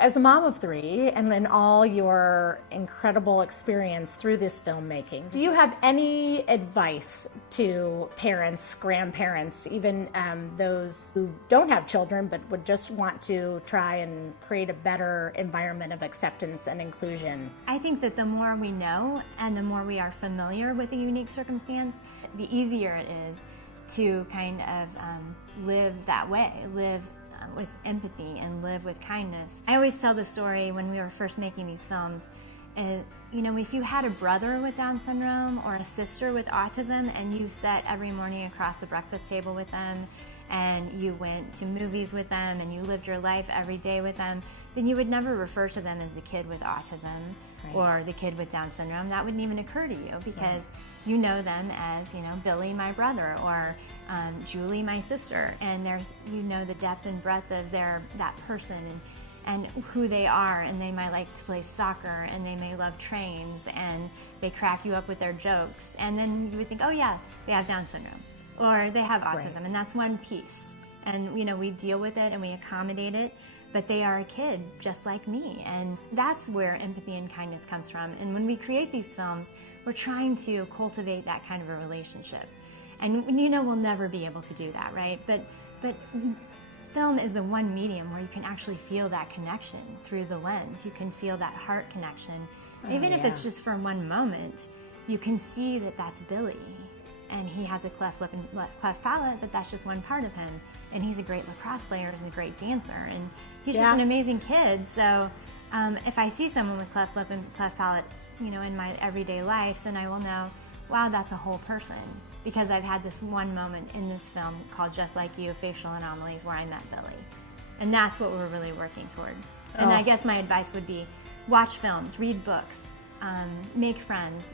As a mom of three, and in all your incredible experience through this filmmaking, do you have any advice to parents, grandparents, even those who don't have children but would just want to try and create a better environment of acceptance and inclusion? I think that the more we know and the more we are familiar with a unique circumstance, the easier it is to kind of live that way, live with empathy and live with kindness. I always tell the story when we were first making these films. If you had a brother with Down syndrome or a sister with autism and you sat every morning across the breakfast table with them and you went to movies with them and you lived your life every day with them, then you would never refer to them as the kid with autism or the kid with Down syndrome. That wouldn't even occur to you because you know them as, Billy, my brother, or Julie, my sister, and you know the depth and breadth of that person and who they are, and they might like to play soccer, and they may love trains, and they crack you up with their jokes, and then you would think, oh yeah, they have Down syndrome, or they have autism, and that's one piece, and we deal with it and we accommodate it, but they are a kid just like me, and that's where empathy and kindness comes from. And when we create these films, we're trying to cultivate that kind of a relationship. And we'll never be able to do that, right? But film is the one medium where you can actually feel that connection through the lens. You can feel that heart connection. Even if it's just for one moment, you can see that that's Billy. And he has a cleft lip and cleft palate, but that's just one part of him. And he's a great lacrosse player, he's a great dancer, and he's just an amazing kid. So if I see someone with cleft lip and cleft palate, in my everyday life, then I will know, wow, that's a whole person. Because I've had this one moment in this film called Just Like You, Facial Anomalies, where I met Billy. And that's what we're really working toward. And I guess my advice would be, watch films, read books, make friends,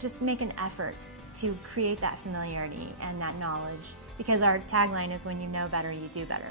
just make an effort to create that familiarity and that knowledge. Because our tagline is, when you know better, you do better.